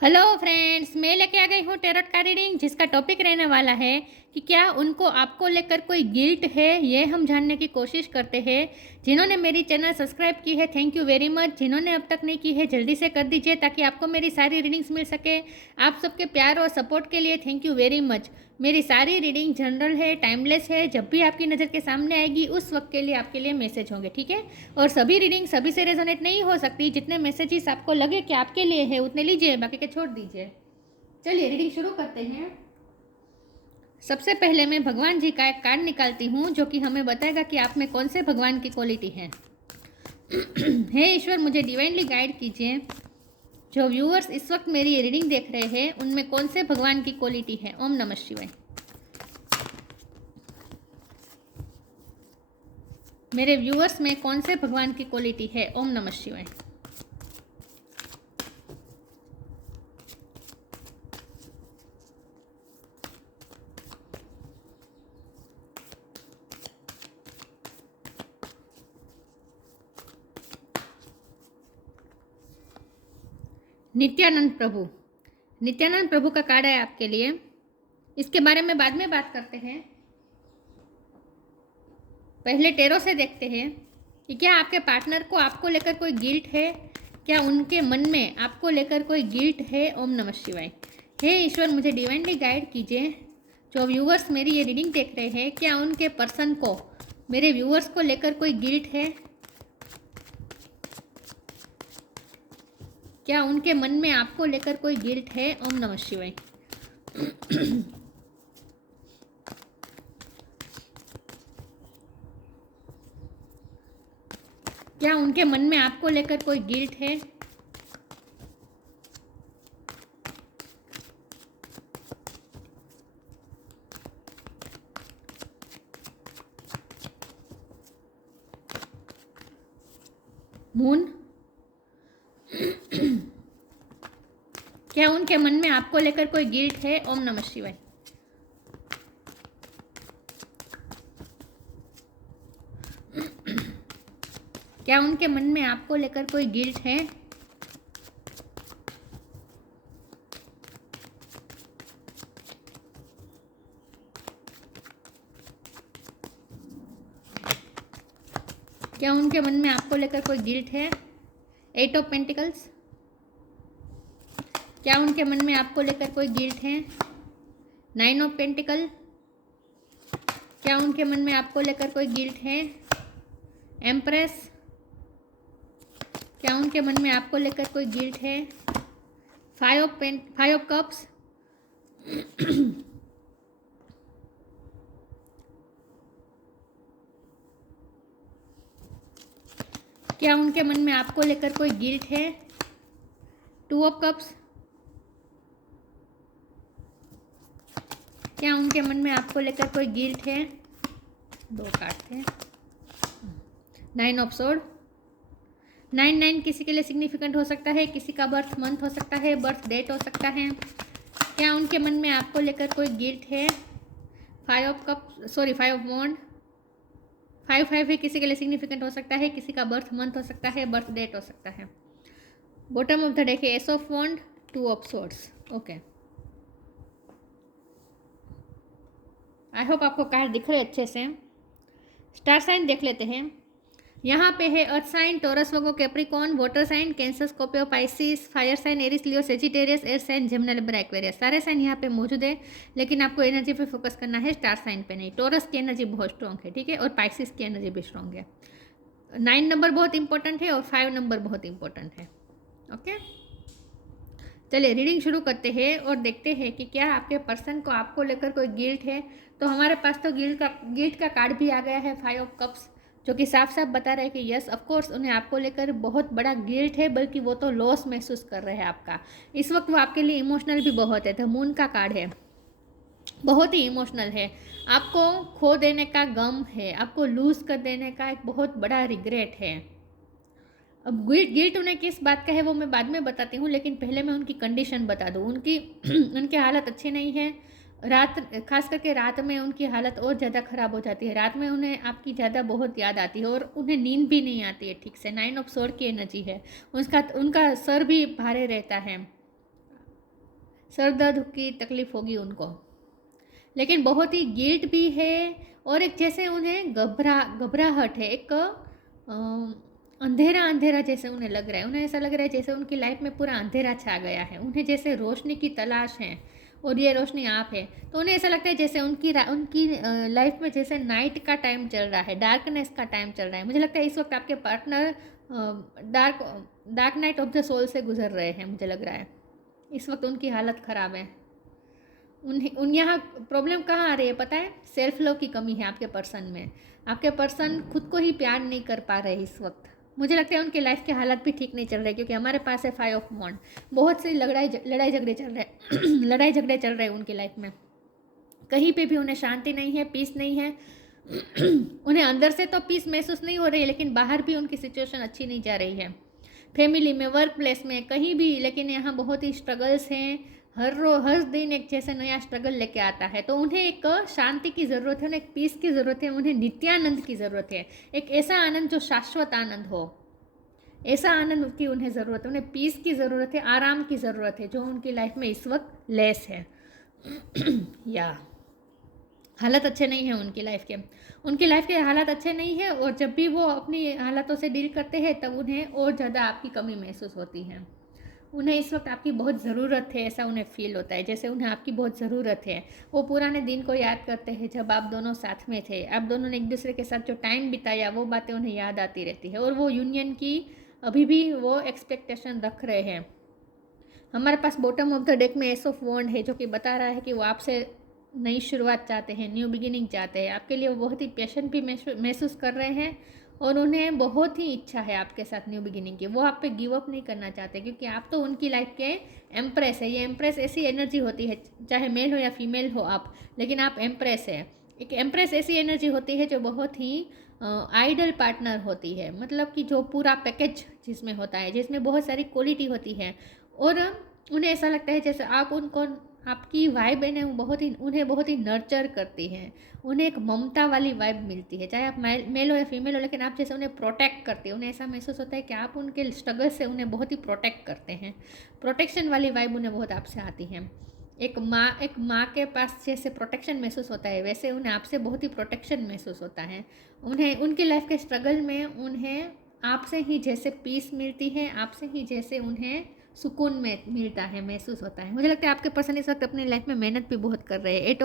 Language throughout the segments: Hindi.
हेलो फ्रेंड्स, मैं लेके आ गई हूँ टेरोट का रीडिंग, जिसका टॉपिक रहने वाला है कि क्या उनको आपको लेकर कोई गिल्ट है, ये हम जानने की कोशिश करते हैं। जिन्होंने मेरी चैनल सब्सक्राइब की है, थैंक यू वेरी मच। जिन्होंने अब तक नहीं की है, जल्दी से कर दीजिए ताकि आपको मेरी सारी रीडिंग्स मिल सके। आप सबके प्यार और सपोर्ट के लिए थैंक यू वेरी मच। मेरी सारी रीडिंग जनरल है, टाइमलेस है। जब भी आपकी नज़र के सामने आएगी उस वक्त के लिए आपके लिए मैसेज होंगे, ठीक है। और सभी रीडिंग सभी से रेजोनेट नहीं हो सकती। जितने मैसेजेस आपको लगे कि आपके लिए है उतने लीजिए, बाकी के छोड़ दीजिए। चलिए रीडिंग शुरू करते हैं। सबसे पहले मैं भगवान जी का एक कार्ड निकालती हूँ जो कि हमें बताएगा कि आप में कौन से भगवान की क्वालिटी है। हे ईश्वर, मुझे डिवाइनली गाइड कीजिए। जो व्यूअर्स इस वक्त मेरी ये रीडिंग देख रहे हैं उनमें कौन से भगवान की क्वालिटी है। ओम नमः शिवाय। मेरे व्यूअर्स में कौन से भगवान की क्वालिटी है। ओम नमः शिवाय। नित्यानंद प्रभु। नित्यानंद प्रभु का कार्ड है आपके लिए। इसके बारे में बाद में बात करते हैं। पहले टेरो से देखते हैं कि क्या आपके पार्टनर को आपको लेकर कोई गिल्ट है। क्या उनके मन में आपको लेकर कोई गिल्ट है। ओम नमः शिवाय। हे ईश्वर, मुझे डिवाइनली गाइड कीजिए। जो व्यूअर्स मेरी ये रीडिंग देख रहे हैं, क्या उनके पर्सन को, मेरे व्यूअर्स को लेकर कोई गिल्ट है। क्या उनके मन में आपको लेकर कोई गिल्ट है। ओम नमः शिवाय। क्या उनके मन में आपको लेकर कोई गिल्ट है। मून। क्या उनके मन में आपको लेकर कोई गिल्ट है। ओम नमः शिवाय। क्या उनके मन में आपको लेकर कोई गिल्ट है। क्या उनके मन में आपको लेकर कोई गिल्ट है। 8 ऑफ पेंटिकल्स। क्या उनके मन में आपको लेकर कोई गिल्ट है। 9 ऑफ पेंटिकल। क्या उनके मन में आपको लेकर कोई गिल्ट है। एम्प्रेस। क्या उनके मन में आपको लेकर कोई गिल्ट है। 5 ऑफ कप्स। क्या उनके मन में आपको लेकर कोई गिल्ट है। 2 ऑफ कप्स। क्या उनके मन में आपको लेकर कोई गिल्ट है। 2 कार्ड थे। 9 ऑफ सोर्ड। 9 किसी के लिए सिग्निफिकेंट हो सकता है, किसी का बर्थ मंथ हो सकता है, बर्थ डेट हो सकता है। क्या उनके मन में आपको लेकर कोई गिल्ट है। 5 ऑफ वॉन्ड। 5 भी किसी के लिए सिग्निफिकेंट हो सकता है, किसी का बर्थ मंथ हो सकता है, बर्थ डेट हो सकता है। बॉटम ऑफ द डेक है ace of wands, 2 of swords. Okay, I hope आपको कार्ड दिख रहे अच्छे से। स्टार साइन देख लेते हैं। यहाँ पे है earth sign, Taurus, Virgo, Capricorn, water sign, Cancer, Scorpio, Pisces, fire sign, Aries, Leo, Sagittarius, air sign, Gemini, Libra, Aquarius. सारे साइन यहाँ पे मौजूद है, लेकिन आपको एनर्जी पे फोकस करना है, स्टार साइन पे नहीं। टॉरस की एनर्जी बहुत स्ट्रॉन्ग है, ठीक है, और पाइसिस की एनर्जी भी स्ट्रॉन्ग है। 9 नंबर बहुत इंपॉर्टेंट है और 5 नंबर बहुत इंपॉर्टेंट है। ओके, चलिए रीडिंग शुरू करते हैं और देखते हैं कि क्या आपके पर्सन को आपको लेकर कोई गिल्ट है। तो हमारे पास तो गिल्ट का कार्ड भी आ गया है, 5 ऑफ कप्स, जो कि साफ साफ बता रहे हैं कि यस ऑफ कोर्स उन्हें आपको लेकर बहुत बड़ा गिल्ट है, बल्कि वो तो लॉस महसूस कर रहे हैं आपका। इस वक्त वो आपके लिए इमोशनल भी बहुत है। द मून का कार्ड है, बहुत ही इमोशनल है। आपको खो देने का गम है, आपको लूज कर देने का एक बहुत बड़ा रिग्रेट है। अब गिल्ट उन्हें किस बात का है वो मैं बाद में बताती हूँ, लेकिन पहले मैं उनकी कंडीशन बता दूँ। उनकी उनकी हालत अच्छी नहीं है। रात, खास करके रात में उनकी हालत और ज़्यादा ख़राब हो जाती है। रात में उन्हें आपकी ज़्यादा बहुत याद आती है और उन्हें नींद भी नहीं आती है ठीक से। 9 ऑफ सोर्ड की एनर्जी है। उनका सर भी भारे रहता है। सर दर्द की तकलीफ़ होगी उनको, लेकिन बहुत ही गिल्ट भी है और एक जैसे उन्हें घबराहट है, एक अंधेरा अंधेरा जैसे उन्हें लग रहा है। उन्हें ऐसा लग रहा है जैसे उनकी लाइफ में पूरा अंधेरा छा गया है, उन्हें जैसे रोशनी की तलाश है और ये रोशनी आप है। तो उन्हें ऐसा लगता है जैसे उनकी लाइफ में जैसे नाइट का टाइम चल रहा है, डार्कनेस का टाइम चल रहा है। मुझे लगता है इस वक्त आपके partner dark dark night of the soul से गुजर रहे हैं। मुझे लग रहा है इस वक्त उनकी हालत ख़राब है। उन यहाँ प्रॉब्लम कहाँ आ रही है पता है? सेल्फ लव की कमी है आपके पर्सन में। आपके पर्सन खुद को ही प्यार नहीं कर पा रहे इस वक्त। मुझे लगता है उनके लाइफ के हालात भी ठीक नहीं चल रहे, क्योंकि हमारे पास है 5 ऑफ वॉन्ड। बहुत सी लड़ाई झगड़े चल रहे हैं लड़ाई झगड़े चल रहे हैं उनकी लाइफ में। कहीं पे भी उन्हें शांति नहीं है, पीस नहीं है उन्हें अंदर से तो पीस महसूस नहीं हो रही है, लेकिन बाहर भी उनकी सिचुएशन अच्छी नहीं जा रही है। फैमिली में, वर्क प्लेस में, कहीं भी, लेकिन यहाँ बहुत ही स्ट्रगल्स हैं। हर दिन एक जैसे नया स्ट्रगल लेके आता है। तो उन्हें एक शांति की ज़रूरत है, उन्हें एक पीस की ज़रूरत है, उन्हें नित्यानंद की ज़रूरत है। एक ऐसा आनंद जो शाश्वत आनंद हो, ऐसा आनंद की उन्हें ज़रूरत है। उन्हें पीस की ज़रूरत है, आराम की ज़रूरत है, जो उनकी लाइफ में इस वक्त लेस है या हालत अच्छे नहीं हैं उनकी लाइफ के। उनकी लाइफ के हालात अच्छे नहीं हैं, और जब भी वो अपनी हालातों से डील करते हैं तब उन्हें और ज़्यादा आपकी कमी महसूस होती है। उन्हें इस वक्त आपकी बहुत ज़रूरत है, ऐसा उन्हें फील होता है जैसे उन्हें आपकी बहुत ज़रूरत है। वो पुराने दिन को याद करते हैं जब आप दोनों साथ में थे, आप दोनों ने एक दूसरे के साथ जो टाइम बिताया, वो बातें उन्हें याद आती रहती है। और वो यूनियन की अभी भी वो एक्सपेक्टेशन रख रहे हैं। हमारे पास बॉटम ऑफ द डेक में एस ऑफ वॉन्ड है, जो कि बता रहा है कि वो आपसे नई शुरुआत चाहते हैं, न्यू बिगिनिंग चाहते हैं। आपके लिए वो बहुत ही पैशन भी महसूस कर रहे हैं, और उन्हें बहुत ही इच्छा है आपके साथ न्यू बिगिनिंग की। वो आप पे गिव अप नहीं करना चाहते, क्योंकि आप तो उनकी लाइफ के एम्प्रेस है। ये एम्प्रेस ऐसी एनर्जी होती है, चाहे मेल हो या फीमेल हो आप, लेकिन आप एम्प्रेस है। एक एम्प्रेस ऐसी एनर्जी होती है जो बहुत ही आइडल पार्टनर होती है, मतलब कि जो पूरा पैकेज जिसमें होता है, जिसमें बहुत सारी क्वालिटी होती है। और उन्हें ऐसा लगता है जैसे आप उनको, आपकी वाइब है ना, उन्हें बहुत ही नर्चर करती हैं। उन्हें एक ममता वाली वाइब मिलती है, चाहे आप मेल हो या फीमेल हो, लेकिन आप जैसे उन्हें प्रोटेक्ट करते हैं। उन्हें ऐसा महसूस होता है कि आप उनके स्ट्रगल से उन्हें बहुत ही प्रोटेक्ट करते हैं। प्रोटेक्शन वाली वाइब उन्हें बहुत आपसे आती है। एक माँ के पास जैसे प्रोटेक्शन महसूस होता है, वैसे उन्हें आपसे बहुत ही प्रोटेक्शन महसूस होता है। उन्हें उनकी लाइफ के स्ट्रगल में उन्हें आपसे ही जैसे पीस मिलती है, आपसे ही जैसे उन्हें सुकून में मिलता है, महसूस होता है। मुझे लगता है आपके पर्सन इस वक्त अपनी लाइफ में मेहनत भी बहुत कर रहे हैं। 8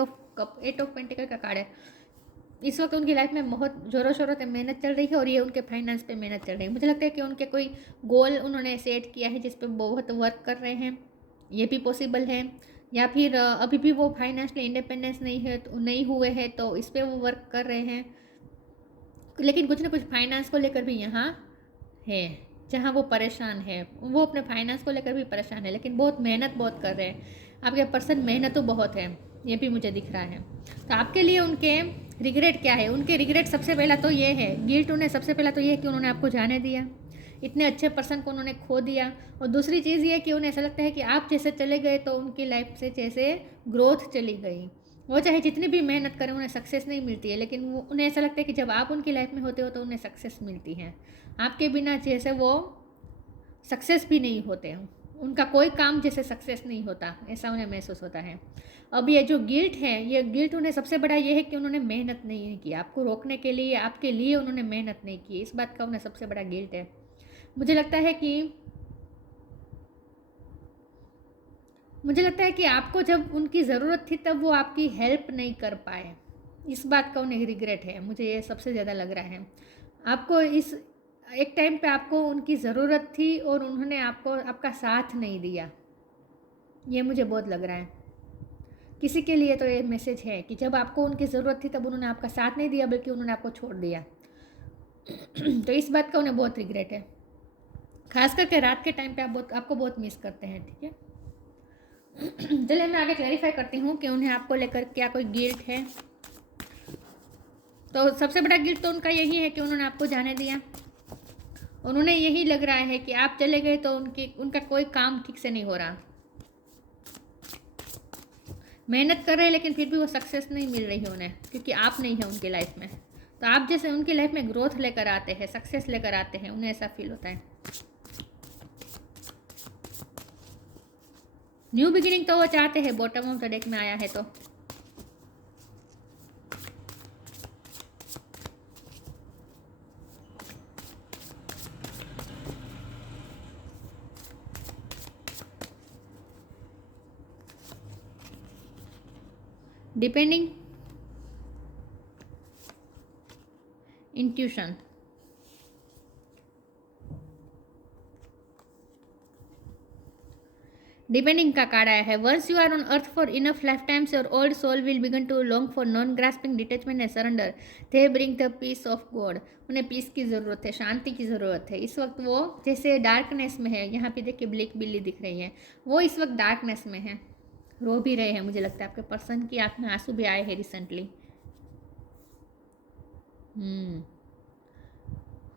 ऑफ पेंटिकल का कार्ड है। इस वक्त उनकी लाइफ में बहुत ज़ोरों शोरों से मेहनत चल रही है, और ये उनके फाइनेंस पे मेहनत चल रही है। मुझे लगता है कि उनके कोई गोल उन्होंने सेट किया है जिस पर बहुत वर्क कर रहे हैं, ये भी पॉसिबल है। या फिर अभी भी वो फाइनेंशियली इंडिपेंडेंस नहीं हुए हैं, तो इस पर वो वर्क कर रहे हैं। लेकिन कुछ ना कुछ फाइनेंस को लेकर भी यहाँ है जहाँ वो परेशान है। वो अपने फाइनेंस को लेकर भी परेशान है, लेकिन मेहनत बहुत कर रहे हैं। आपके पर्सन मेहनत तो बहुत है, ये भी मुझे दिख रहा है। तो आपके लिए उनके रिग्रेट क्या है? उनके रिग्रेट सबसे पहला तो ये है, गिल्ट उन्हें सबसे पहला तो ये है कि उन्होंने आपको जाने दिया, इतने अच्छे पर्सन को उन्होंने खो दिया। और दूसरी चीज़ ये कि उन्हें ऐसा लगता है कि आप जैसे चले गए तो उनकी लाइफ से जैसे ग्रोथ चली गई। वो चाहे जितनी भी मेहनत करें उन्हें सक्सेस नहीं मिलती है, लेकिन उन्हें ऐसा लगता है कि जब आप उनकी लाइफ में होते हो तो उन्हें सक्सेस मिलती है। आपके बिना जैसे वो सक्सेस भी नहीं होते हैं, उनका कोई काम जैसे सक्सेस नहीं होता, ऐसा उन्हें महसूस होता है। अब ये जो गिल्ट है, ये गिल्ट उन्हें सबसे बड़ा ये है कि उन्होंने मेहनत नहीं की आपको रोकने के लिए, आपके लिए उन्होंने मेहनत नहीं की। इस बात का उन्हें सबसे बड़ा गिल्ट है। मुझे लगता है कि आपको जब उनकी ज़रूरत थी तब वो आपकी हेल्प नहीं कर पाए, इस बात का उन्हें रिग्रेट है। मुझे ये सबसे ज़्यादा लग रहा है। आपको एक टाइम पे आपको उनकी ज़रूरत थी और उन्होंने आपका साथ नहीं दिया, ये मुझे बहुत लग रहा है। किसी के लिए तो ये मैसेज है कि जब आपको उनकी ज़रूरत थी तब उन्होंने आपका साथ नहीं दिया, बल्कि उन्होंने आपको छोड़ दिया। तो इस बात का उन्हें बहुत रिग्रेट है। खास करके रात के टाइम पे आपको बहुत मिस करते हैं। ठीक है, चलिए मैं आगे क्लैरिफाई करती हूँ कि उन्हें आपको लेकर क्या कोई गिल्ट है। तो सबसे बड़ा गिल्ट तो उनका यही है कि उन्होंने आपको जाने दिया। उन्होंने यही लग रहा है कि आप चले गए तो उनका कोई काम ठीक से नहीं हो रहा। मेहनत कर रहे हैं लेकिन फिर भी वो सक्सेस नहीं मिल रही है उन्हें, क्योंकि आप नहीं है उनकी लाइफ में। तो आप जैसे उनकी लाइफ में ग्रोथ लेकर आते हैं, सक्सेस लेकर आते हैं, उन्हें ऐसा फील होता है। न्यू बिगिनिंग तो वो चाहते हैं, बॉटम ऑफ द डेक में आया है तो। डिपेंडिंग, इंट्यूशन, डिपेंडिंग का कार्ड आया है। Once you are on earth for enough lifetimes your old soul will begin to long for non grasping detachment and surrender. They bring the peace of God. उन्हें पीस की ज़रूरत है, शांति की ज़रूरत है। इस वक्त वो जैसे डार्कनेस में है, यहाँ पे देखिए ब्लैक बिल्ली दिख रही है, वो इस वक्त डार्कनेस में है, रो भी रहे हैं। मुझे लगता है आपके पर्सन की आँख में आंसू भी आए हैं रिसेंटली।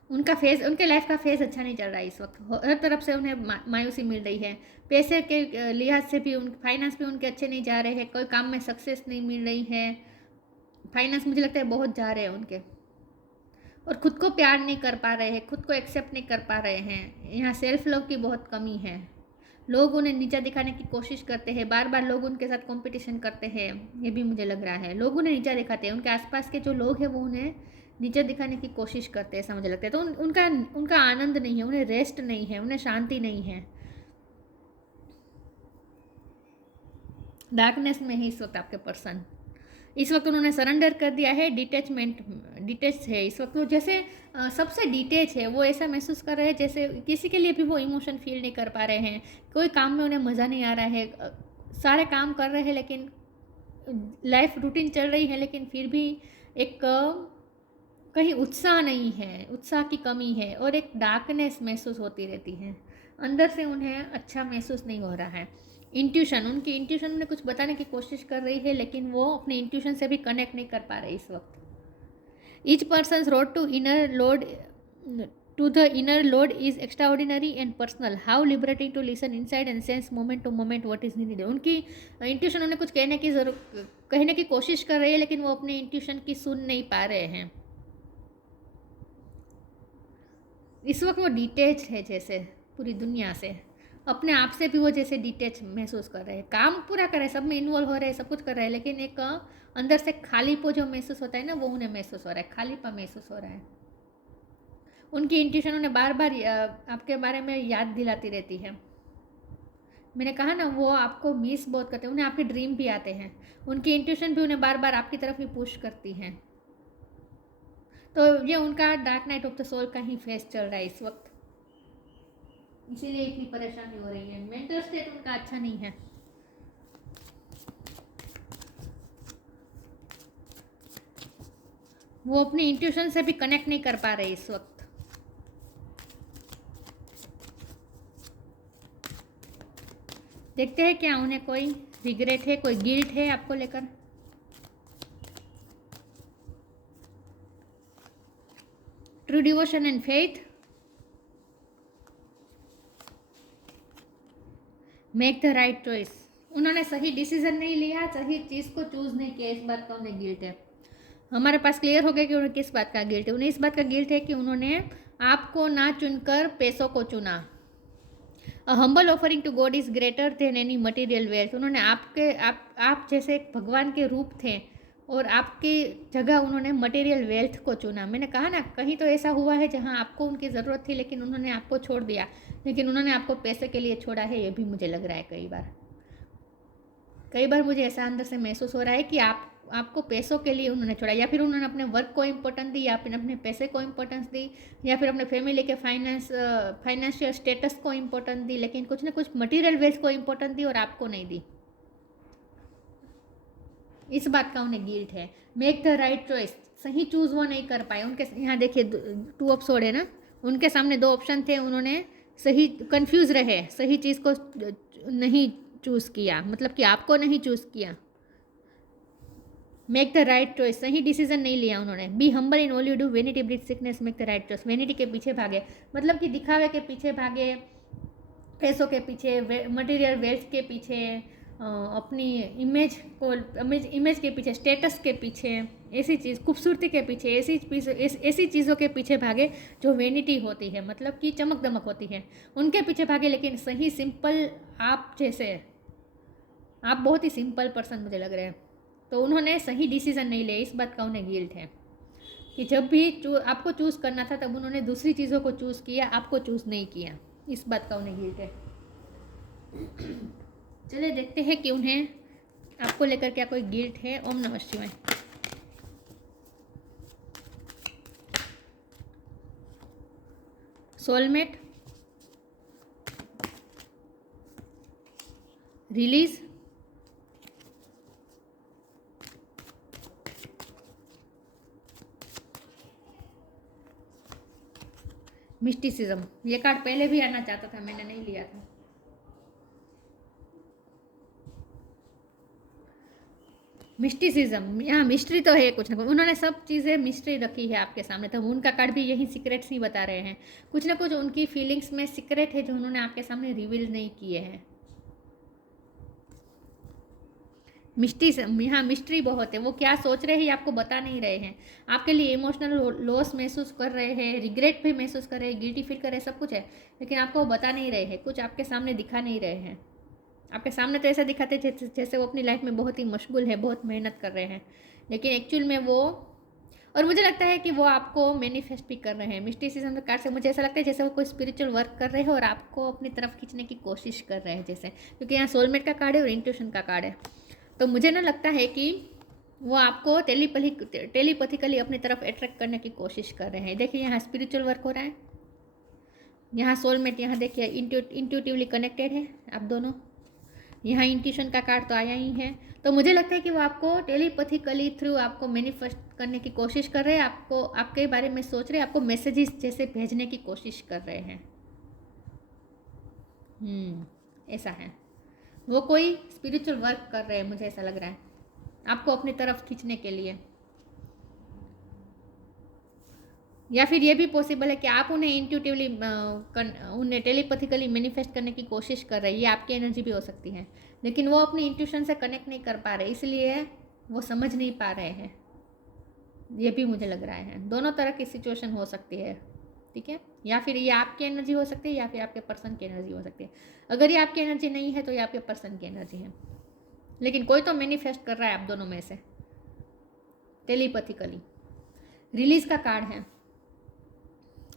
उनका फेज, उनके लाइफ का फेज अच्छा नहीं चल रहा है इस वक्त। हर तरफ से उन्हें मायूसी मिल रही है। पैसे के लिहाज से भी फाइनेंस भी उनके अच्छे नहीं जा रहे हैं। कोई काम में सक्सेस नहीं मिल रही है। फाइनेंस मुझे लगता है बहुत जा रहे हैं उनके। और खुद को प्यार नहीं कर पा रहे हैं, खुद को एक्सेप्ट नहीं कर पा रहे हैं। यहाँ सेल्फ लव की बहुत कमी है। लोग उन्हें नीचा दिखाने की कोशिश करते हैं, बार बार लोग उनके साथ कंपटीशन करते हैं। ये भी मुझे लग रहा है, लोग उन्हें नीचा दिखाते हैं। उनके आसपास के जो लोग हैं वो उन्हें नीचे दिखाने की कोशिश करते हैं, ऐसा मुझे लगता है। तो उनका आनंद नहीं है, उन्हें रेस्ट नहीं है, उन्हें शांति नहीं है। डार्कनेस में ही इस वक्त आपके पर्सन, इस वक्त उन्होंने सरेंडर कर दिया है। डिटेच है इस वक्त वो, जैसे सबसे डिटेच है। वो ऐसा महसूस कर रहे हैं जैसे किसी के लिए भी वो इमोशन फील नहीं कर पा रहे हैं। कोई काम में उन्हें मज़ा नहीं आ रहा है। सारे काम कर रहे हैं लेकिन लाइफ रूटीन चल रही है, लेकिन फिर भी एक कहीं उत्साह नहीं है, उत्साह की कमी है और एक डार्कनेस महसूस होती रहती है। अंदर से उन्हें अच्छा महसूस नहीं हो रहा है। इंट्यूशन, उनकी इंट्यूशन उन्हें कुछ बताने की कोशिश कर रही है, लेकिन वो अपने इंट्यूशन से भी कनेक्ट नहीं कर पा रहे इस वक्त। Each person road to inner lord to the inner lord is extraordinary and personal. How liberating to listen inside and sense moment to moment what is needed. उनकी इंट्यूशन उन्हें कुछ कहने की कोशिश कर रही है, लेकिन वो अपने इंट्यूशन की सुन नहीं पा रहे हैं। इस वक्त वो डिटेच है, जैसे पूरी दुनिया से, अपने आप से भी वो जैसे डिटेच महसूस कर रहे हैं। काम पूरा कर रहे हैं, सब में इन्वॉल्व हो रहे हैं, सब कुछ कर रहे हैं, लेकिन एक अंदर से खालीपो जो महसूस होता है ना, वो उन्हें महसूस हो रहा है, खालीपा महसूस हो रहा है। उनकी इंट्यूशन उन्हें बार बार आपके बारे में याद दिलाती रहती है। मैंने कहा ना, वो आपको मिस बहुत करते हैं, उन्हें आपके ड्रीम भी आते हैं। उनकी इंट्यूशन भी उन्हें बार बार आपकी तरफ ही पुश करती है। तो ये उनका dark night of the soul का ही फेस चल रहा है इस वक्त, इसीलिए इतनी परेशानी हो रही है। मेंटल स्टेट उनका अच्छा नहीं है। वो अपनी इंट्यूशन से भी कनेक्ट नहीं कर पा रहे इस वक्त। देखते हैं क्या उन्हें कोई रिग्रेट है, कोई गिल्ट है आपको लेकर। True devotion and faith, make the right choice. उन्होंने सही डिसीजन नहीं लिया, सही चीज़ को चूज नहीं किया, इस बात का उन्हें गिल्ट है। हमारे पास क्लियर हो गया कि उन्हें किस बात का गिल्ट है। उन्हें इस बात का गिल्ट है कि उन्होंने आपको ना चुनकर पैसों को चुना। A humble offering to God is greater than any material wealth. उन्होंने आप जैसे एक भगवान के रूप थे और आपकी जगह उन्होंने मटेरियल वेल्थ को चुना। मैंने कहा ना, कहीं तो ऐसा हुआ है जहां आपको उनकी ज़रूरत थी, लेकिन उन्होंने आपको छोड़ दिया। लेकिन उन्होंने आपको पैसे के लिए छोड़ा है, ये भी मुझे लग रहा है। कई बार मुझे ऐसा अंदर से महसूस हो रहा है कि आपको पैसों के लिए उन्होंने छोड़ा, या फिर उन्होंने अपने वर्क को इम्पोर्टेंस दी, या फिर अपने पैसे को इम्पोर्टेंस दी, या फिर अपने फैमिली के फाइनेंशियल स्टेटस को इम्पोर्टेंस दी, लेकिन कुछ ना कुछ मटेरियल वेल्थ को इम्पोर्टेंस दी और आपको नहीं दी। इस बात का उन्हें गिल्ट है। मेक द राइट चॉइस, सही चूज वो नहीं कर पाए। उनके यहाँ देखिए 2 ऑफ सोर्ड है ना, उनके सामने 2 ऑप्शन थे, उन्होंने सही कंफ्यूज रहे, सही चीज़ को नहीं चूज़ किया, मतलब कि आपको नहीं चूज़ किया। मेक द राइट चॉइस, सही डिसीजन नहीं लिया उन्होंने। Be humble in all you do, vanity breed sickness, make the right choice. Vanity के पीछे भागे, मतलब कि दिखावे के पीछे भागे, पैसों के पीछे, मटेरियल वेल्थ के पीछे, अपनी इमेज के पीछे, स्टेटस के पीछे, ऐसी चीज़, खूबसूरती के पीछे, ऐसी चीज़ों के पीछे भागे जो वेनिटी होती है, मतलब कि चमक दमक होती है, उनके पीछे भागे। लेकिन सही सिंपल आप जैसे आप बहुत ही सिंपल पर्सन मुझे लग रहे हैं। तो उन्होंने सही डिसीजन नहीं लिया, इस बात का उन्हें गिल्ट है कि जब भी आपको चूज़ करना था तब उन्होंने दूसरी चीज़ों को चूज़ किया, आपको चूज़ नहीं किया, इस बात का उन्हें गिल्ट है। चलिए देखते हैं कि उन्हें आपको लेकर क्या कोई गिल्ट है। ओम नमः शिवाय। Soulmate, release, mysticism. ये कार्ड पहले भी आना चाहता था, मैंने नहीं लिया था। मिस्टिसिज्म, यहाँ मिस्ट्री तो है कुछ ना कुछ, उन्होंने सब चीज़ें मिस्ट्री रखी है आपके सामने, तो उनका कार्ड भी यही सीक्रेट्स ही बता रहे हैं। कुछ ना कुछ उनकी फीलिंग्स में सीक्रेट है जो उन्होंने आपके सामने रिवील नहीं किए हैं। यहाँ मिस्ट्री बहुत है, वो क्या सोच रहे हैं आपको बता नहीं रहे हैं। आपके लिए इमोशनल लॉस महसूस कर रहे हैं, रिग्रेट भी महसूस कर रहे हैं, गिल्टी फील कर रहे हैं, सब कुछ है, लेकिन आपको बता नहीं रहे हैं, कुछ आपके सामने दिखा नहीं रहे हैं। आपके सामने तो ऐसा दिखाते जैसे वो अपनी लाइफ में बहुत ही मशगूल है, बहुत मेहनत कर रहे हैं, लेकिन एक्चुअल में वो, और मुझे लगता है कि वो आपको मैनिफेस्ट भी कर रहे हैं। मिस्टिसिज्म कार्ड से मुझे ऐसा लगता है जैसे वो कोई स्पिरिचुअल वर्क कर रहे हैं और आपको अपनी तरफ खींचने की कोशिश कर रहे हैं जैसे, क्योंकि यहाँ सोलमेट का कार्ड है और इंट्यूशन का कार्ड है। तो मुझे ना लगता है कि वो आपको टेलीपैथिकली अपनी तरफ अट्रैक्ट करने की कोशिश कर रहे हैं। देखिए यहाँ स्पिरिचुअल वर्क हो रहा है, यहाँ सोलमेट, यहाँ देखिए इंट्यूटिवली कनेक्टेड है आप दोनों। यहाँ इंट्यूशन का कार्ड तो आया ही है, तो मुझे लगता है कि वो आपको टेलीपैथिकली थ्रू आपको मैनिफेस्ट करने की कोशिश कर रहे हैं, आपको आपके बारे में सोच रहे हैं, आपको मैसेजेस जैसे भेजने की कोशिश कर रहे हैं। ऐसा है, वो कोई स्पिरिचुअल वर्क कर रहे हैं, मुझे ऐसा लग रहा है, आपको अपनी तरफ खींचने के लिए। या फिर ये भी पॉसिबल है कि आप उन्हें इंट्यूटिवली उन्हें टेलीपैथिकली मैनिफेस्ट करने की कोशिश कर रहे हैं, ये आपकी एनर्जी भी हो सकती है, लेकिन वो अपनी इंट्यूशन से कनेक्ट नहीं कर पा रहे, इसलिए वो समझ नहीं पा रहे हैं। ये भी मुझे लग रहा है, दोनों तरह की सिचुएशन हो सकती है, ठीक है। या फिर ये आपकी एनर्जी हो सकती है या फिर आपके पर्सन की एनर्जी हो सकती है। अगर ये आपकी एनर्जी नहीं है तो ये आपके पर्सन की एनर्जी है, लेकिन कोई तो मैनिफेस्ट कर रहा है आप दोनों में से टेलीपैथिकली। रिलीज का कार्ड है,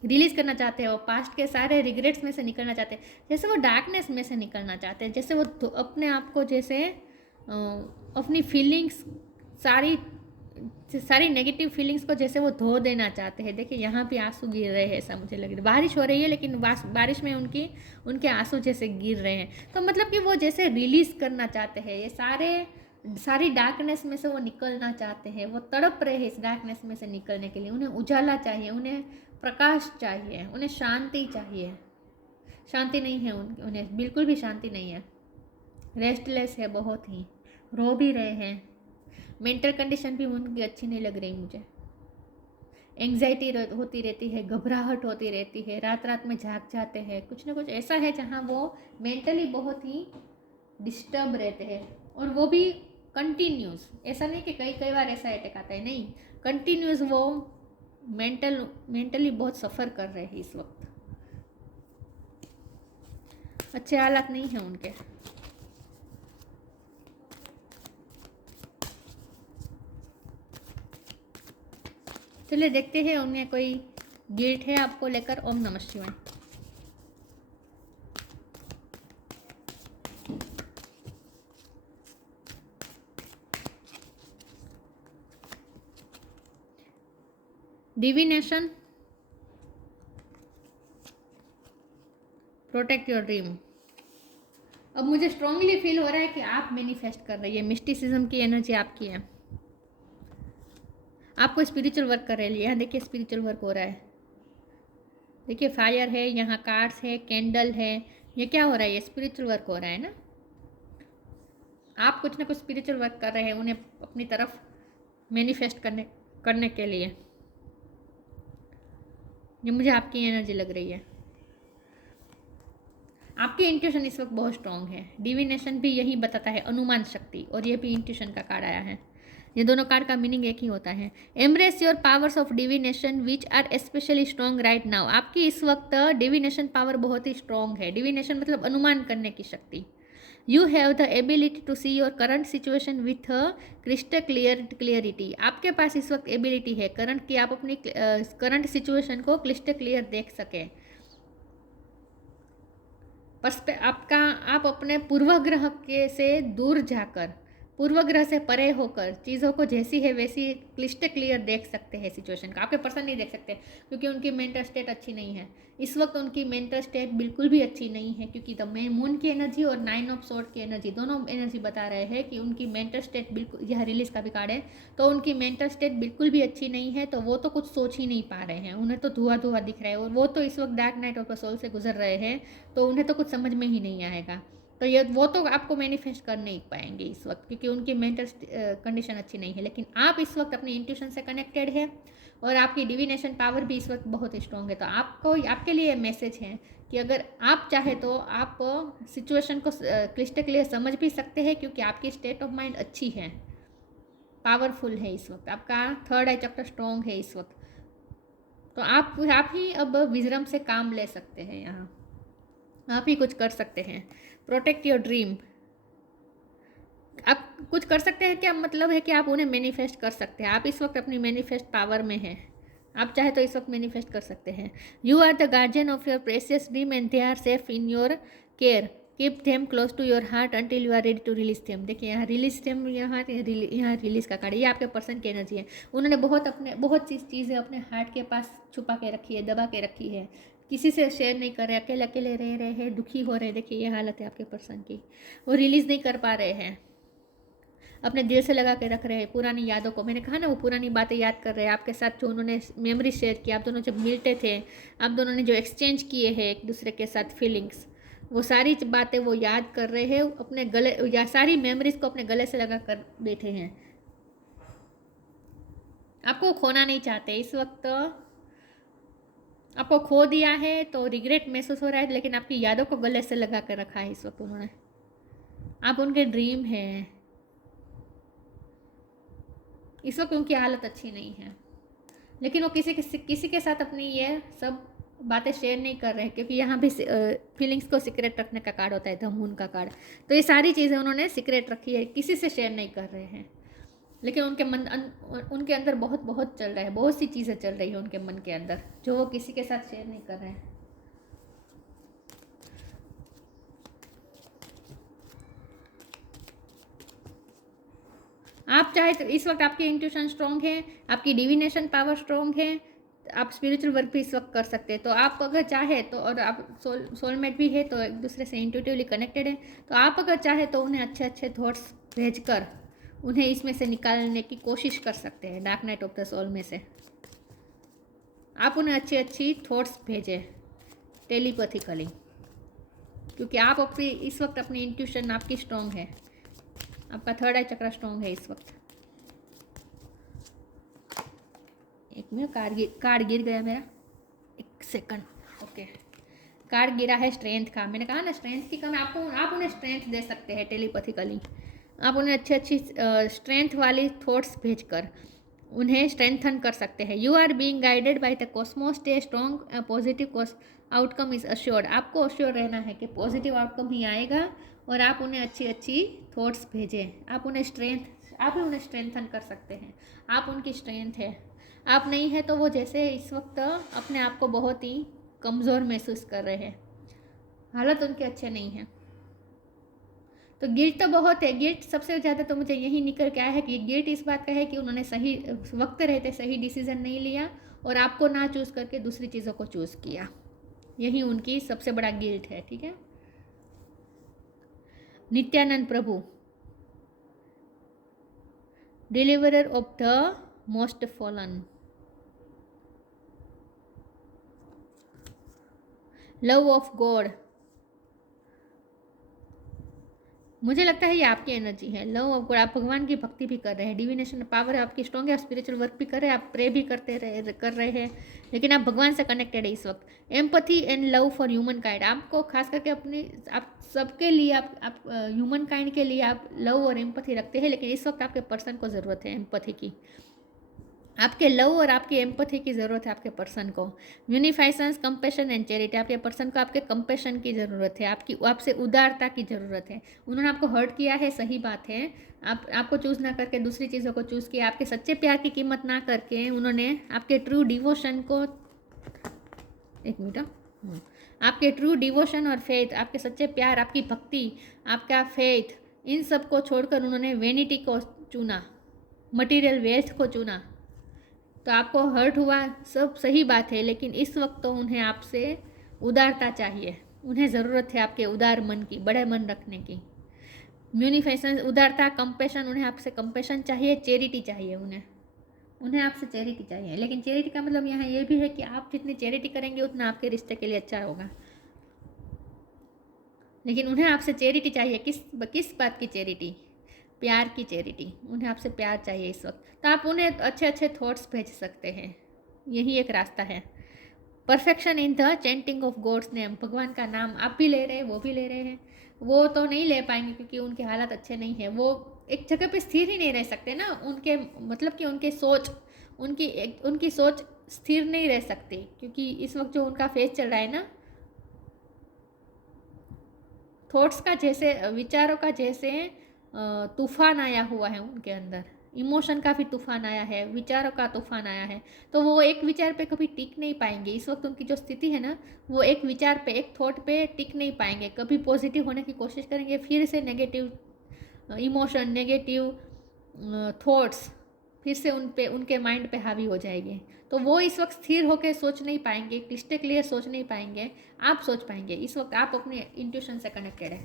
रिलीज करना चाहते हैं, वो पास्ट के सारे रिग्रेट्स में से निकलना चाहते हैं, जैसे वो डार्कनेस में से निकलना चाहते हैं, जैसे वो अपने आप को जैसे अपनी फीलिंग्स सारी नेगेटिव फीलिंग्स को जैसे वो धो देना चाहते हैं। देखिए यहाँ भी आंसू गिर रहे हैं, ऐसा मुझे लग रहा है, बारिश हो रही है लेकिन बारिश में उनके आंसू जैसे गिर रहे हैं, तो मतलब कि वो जैसे रिलीज करना चाहते हैं, ये सारी डार्कनेस में से वो निकलना चाहते हैं, वो तड़प रहे हैं इस डार्कनेस में से निकलने के लिए। उन्हें उजाला चाहिए, उन्हें प्रकाश चाहिए, उन्हें शांति चाहिए। शांति नहीं है उन्हें बिल्कुल भी शांति नहीं है, रेस्टलेस है, बहुत ही रो भी रहे हैं, मेंटल कंडीशन भी उनकी अच्छी नहीं लग रही मुझे, एंग्जाइटी होती रहती है, घबराहट होती रहती है, रात रात में जाग जाते हैं, कुछ ना कुछ ऐसा है जहाँ वो मेंटली बहुत ही डिस्टर्ब रहते हैं, और वो भी कंटिन्यूस, ऐसा नहीं कि कई बार ऐसा अटैक आता है, नहीं, कंटिन्यूस वो मेंटली बहुत सफ़र कर रहे हैं इस वक्त, अच्छे हालात नहीं हैं उनके। चलिए देखते हैं उनमें कोई गिल्ट है आपको लेकर। ओम नमः शिवाय। Divination, protect your dream. अब मुझे स्ट्रांगली फील हो रहा है कि आप मैनिफेस्ट कर रही है, मिस्टिसिज्म की एनर्जी आपकी है, आपको स्पिरिचुअल वर्क कर रहे हैं। यहाँ देखिए स्पिरिचुअल वर्क हो रहा है, देखिए फायर है, यहाँ कार्ड्स है, कैंडल है, ये क्या हो रहा है, ये स्पिरिचुअल वर्क हो रहा है ना। आप कुछ ना कुछ स्पिरिचुअल वर्क कर रहे हैं उन्हें अपनी तरफ मैनिफेस्ट करने के लिए, ये मुझे आपकी एनर्जी लग रही है। आपकी इंट्यूशन इस वक्त बहुत स्ट्रांग है, डिविनेशन भी यही बताता है, अनुमान शक्ति, और ये भी इंट्यूशन का कार्ड आया है। ये दोनों कार्ड का मीनिंग एक ही होता है। Embrace your powers of divination which are specially strong right now. आपकी इस वक्त डिविनेशन पावर बहुत ही स्ट्रॉन्ग है। डिविनेशन मतलब अनुमान करने की शक्ति, you have the ability to see your current situation with crystal clarity. आपके पास इस वक्त एबिलिटी है करंट की, आप अपनी करंट सिचुएशन को क्लिस्टर क्लियर देख सकें। आपका आप अपने पूर्वग्रह के से दूर जाकर, पूर्वग्रह से परे होकर चीज़ों को जैसी है वैसी क्लिस्टर क्लियर देख सकते हैं सिचुएशन का। आपके पर्सन नहीं देख सकते क्योंकि उनकी मेंटल स्टेट अच्छी नहीं है इस वक्त। उनकी मेंटल स्टेट बिल्कुल भी अच्छी नहीं है क्योंकि द मून की एनर्जी और 9 ऑफ सोर्ड की एनर्जी, दोनों एनर्जी बता रहे हैं कि उनकी मेंटल स्टेट बिल्कुल, यह रिलीज का भी कार्ड है, तो उनकी मेंटल स्टेट बिल्कुल भी अच्छी नहीं है। तो वो तो कुछ सोच ही नहीं पा रहे हैं, उन्हें तो धुआं धुआं दिख रहा है और वो तो इस वक्त dark night of the soul से गुजर रहे हैं, तो उन्हें तो कुछ समझ में ही नहीं आएगा। तो ये वो तो आपको मैनिफेस्ट कर नहीं पाएंगे इस वक्त क्योंकि उनकी मेंटल कंडीशन अच्छी नहीं है। लेकिन आप इस वक्त अपनी इंट्यूशन से कनेक्टेड है और आपकी डिविनेशन पावर भी इस वक्त बहुत स्ट्रॉन्ग है। तो आपको, आपके लिए मैसेज है कि अगर आप चाहे तो आप सिचुएशन को क्लिस्टर क्लियर समझ भी सकते हैं क्योंकि आपकी स्टेट ऑफ माइंड अच्छी है, पावरफुल है इस वक्त, आपका थर्ड आई चक्र स्ट्रॉन्ग है इस वक्त। तो आप ही अब विजडम से काम ले सकते हैं, यहाँ आप ही कुछ कर सकते हैं। प्रोटेक्ट योर ड्रीम, आप कुछ कर सकते हैं क्या मतलब है कि आप उन्हें मैनिफेस्ट कर सकते हैं। आप इस वक्त अपनी मैनिफेस्ट पावर में हैं, आप चाहे तो इस वक्त मैनिफेस्ट कर सकते हैं। You are the guardian of your precious dream and they are safe in your care, keep them close to your heart until you are ready to release them. देखिए यहाँ रिलीज देम, यहाँ रिलीज का कार्ड, ये आपके पर्सन की एनर्जी है। उन्होंने बहुत चीज़ें अपने हार्ट के पास छुपा के रखी है, दबा के रखी है, किसी से शेयर नहीं कर रहे, अकेले अकेले रह रहे हैं, दुखी हो रहे हैं। देखिए ये हालत है आपके पर्सन की, वो रिलीज़ नहीं कर पा रहे हैं, अपने दिल से लगा के रख रहे हैं पुरानी यादों को। मैंने कहा ना, वो पुरानी बातें याद कर रहे हैं आपके साथ, जो उन्होंने मेमोरी शेयर की, आप दोनों जब मिलते थे, आप दोनों ने जो एक्सचेंज किए हैं एक दूसरे के साथ फीलिंग्स, वो सारी बातें वो याद कर रहे हैं अपने गले, या सारी मेमोरीज को अपने गले से लगा कर बैठे हैं। आपको खोना नहीं चाहते इस वक्त, आपको खो दिया है तो रिग्रेट महसूस हो रहा है, लेकिन आपकी यादों को गले से लगा कर रखा है इस वक्त उन्होंने। आप उनके ड्रीम हैं इस वक्त, उनकी हालत अच्छी नहीं है, लेकिन वो किसी के साथ अपनी ये सब बातें शेयर नहीं कर रहे हैं क्योंकि यहाँ भी फीलिंग्स को सीक्रेट रखने का कार्ड होता है, द मून का कार्ड। तो ये सारी चीज़ें उन्होंने सीक्रेट रखी है, किसी से शेयर नहीं कर रहे हैं। लेकिन उनके अंदर बहुत चल रहा है, बहुत सी चीज़ें चल रही है उनके मन के अंदर जो वो किसी के साथ शेयर नहीं कर रहे हैं। आप चाहे तो इस वक्त आपकी इंट्यूशन स्ट्रॉन्ग है, आपकी डिविनेशन पावर स्ट्रॉन्ग है, आप स्पिरिचुअल वर्क भी इस वक्त कर सकते हैं। तो आप अगर चाहे तो, और आप सोलमेट भी है तो एक दूसरे से इंट्यूटिवली कनेक्टेड है, तो आप अगर चाहे तो उन्हें अच्छे अच्छे थॉट्स भेजकर उन्हें इसमें से निकालने की कोशिश कर सकते हैं। Dark night of the soul में से आप उन्हें अच्छी अच्छी थॉट्स भेजें टेलीपैथिकली, क्योंकि आप अपनी इस वक्त अपनी इंट्यूशन आपकी स्ट्रॉन्ग है, आपका थर्ड आई चक्र स्ट्रॉन्ग है इस वक्त। एक मिनट, कार्ड गिर गया मेरा, एक सेकंड। ओके, कार्ड गिरा है स्ट्रेंथ का। मैंने कहा ना स्ट्रेंथ की कमी, आप उन्हें स्ट्रेंथ दे सकते हैं टेलीपैथिकली। आप उन्हें अच्छी स्ट्रेंथ वाली थॉट्स भेजकर उन्हें स्ट्रेंथन कर सकते हैं। You are being guided by the cosmos, stay strong, positive outcome is assured. आपको अश्योर रहना है कि पॉजिटिव आउटकम ही आएगा और आप उन्हें अच्छी थॉट्स भेजें। आप ही उन्हें स्ट्रेंथन कर सकते हैं, आप उनकी स्ट्रेंथ है। आप नहीं है तो वो जैसे इस वक्त अपने आप को बहुत ही कमज़ोर महसूस कर रहे हैं, हालत उनके अच्छे नहीं है। तो गिल्ट तो बहुत है, गिल्ट सबसे ज़्यादा तो मुझे यही निकल के आया है कि गिल्ट इस बात का है कि उन्होंने सही वक्त रहते सही डिसीजन नहीं लिया और आपको ना चूज़ करके दूसरी चीज़ों को चूज़ किया, यही उनकी सबसे बड़ा गिल्ट है। ठीक है, Nityanand Prabhu, deliverer of the most fallen, love of God. मुझे लगता है ये आपकी एनर्जी है, लव ऑफ गॉड। आप भगवान की भक्ति भी कर रहे हैं, डिविनेशन पावर आपकी स्ट्रॉन्ग है, आप स्पिरिचुअल वर्क भी कर रहे हैं, आप प्रे भी कर रहे हैं, लेकिन आप भगवान से कनेक्टेड है इस वक्त। Empathy and love for human kind, आपको खास करके आप सबके लिए, आप ह्यूमन काइंड के लिए आप लव और एम्पथी रखते हैं, लेकिन इस वक्त आपके पर्सन को ज़रूरत है एम्पथी की। आपके लव और आपकी एम्पैथी की ज़रूरत है आपके पर्सन को। यूनिफाइसेंस, कंपैशन एंड चैरिटी, आपके पर्सन को आपके कंपैशन की ज़रूरत है, आपसे उदारता की ज़रूरत है। उन्होंने आपको हर्ट किया है, सही बात है। आपको चूज़ ना करके दूसरी चीज़ों को चूज़ किया, आपके सच्चे प्यार की कीमत ना करके उन्होंने आपके ट्रू डिवोशन को, एक मिनट, आपके ट्रू डिवोशन और फेथ, आपके सच्चे प्यार, आपकी भक्ति, आपका फेथ, इन सब को छोड़कर उन्होंने वेनिटी को चुना, मटेरियल वेल्थ को चुना। तो आपको हर्ट हुआ, सब सही बात है, लेकिन इस वक्त तो उन्हें आपसे उदारता चाहिए। उन्हें ज़रूरत है आपके उदार मन की, बड़े मन रखने की। म्यूनिफेशन, उदारता, कंपेशन, उन्हें आपसे कंपेशन चाहिए, चैरिटी चाहिए उन्हें आपसे चैरिटी चाहिए। लेकिन चैरिटी का मतलब यहाँ ये भी है कि आप जितनी चैरिटी करेंगे उतना आपके रिश्ते के लिए अच्छा होगा। लेकिन उन्हें आपसे चैरिटी चाहिए, किस बात की चैरिटी? प्यार की चैरिटी। उन्हें आपसे प्यार चाहिए इस वक्त। तो आप उन्हें अच्छे अच्छे थॉट्स भेज सकते हैं, यही एक रास्ता है। Perfection in the chanting of God's name, भगवान का नाम आप भी ले रहे हैं, वो भी ले रहे हैं। वो तो नहीं ले पाएंगे क्योंकि उनके हालात अच्छे नहीं है, वो एक जगह पे स्थिर ही नहीं रह सकते ना। उनके मतलब कि उनकी सोच स्थिर नहीं रह सकती, क्योंकि इस वक्त जो उनका फेज चल रहा है ना, थॉट्स का जैसे, विचारों का जैसे तूफान आया हुआ है उनके अंदर, इमोशन का भी तूफान आया है, विचारों का तूफान आया है। तो वो एक विचार पे कभी टिक नहीं पाएंगे। इस वक्त उनकी जो स्थिति है ना, वो एक विचार पे, एक थॉट पे टिक नहीं पाएंगे। कभी पॉजिटिव होने की कोशिश करेंगे, फिर से नेगेटिव इमोशन, नेगेटिव थॉट्स फिर से उनके माइंड पे हावी हो जाएंगे। तो वो इस वक्त स्थिर होकर सोच नहीं पाएंगे, क्लिस्टर क्लियर सोच नहीं पाएंगे। आप सोच पाएंगे। इस वक्त आप अपने इंट्यूशन से कनेक्टेड है।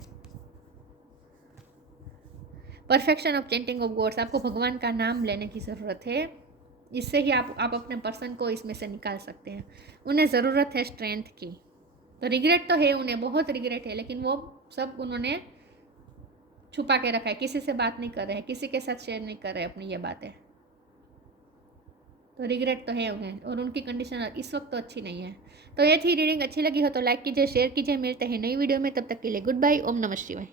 Perfection of chanting of God's, आपको भगवान का नाम लेने की ज़रूरत है। इससे ही आप अपने पर्सन को इसमें से निकाल सकते हैं। उन्हें ज़रूरत है स्ट्रेंथ की। तो रिग्रेट तो है, उन्हें बहुत रिग्रेट है, लेकिन वो सब उन्होंने छुपा के रखा है। किसी से बात नहीं कर रहे हैं, किसी के साथ शेयर नहीं कर रहे अपनी ये बातें। तो रिग्रेट तो है उन्हें, और उनकी कंडीशन इस वक्त तो अच्छी नहीं है। तो ये थी रीडिंग। अच्छी लगी हो तो लाइक कीजिए, शेयर कीजिए। मिलते हैं नई वीडियो में, तब तक के लिए गुड बाय। ओम नमः शिवाय।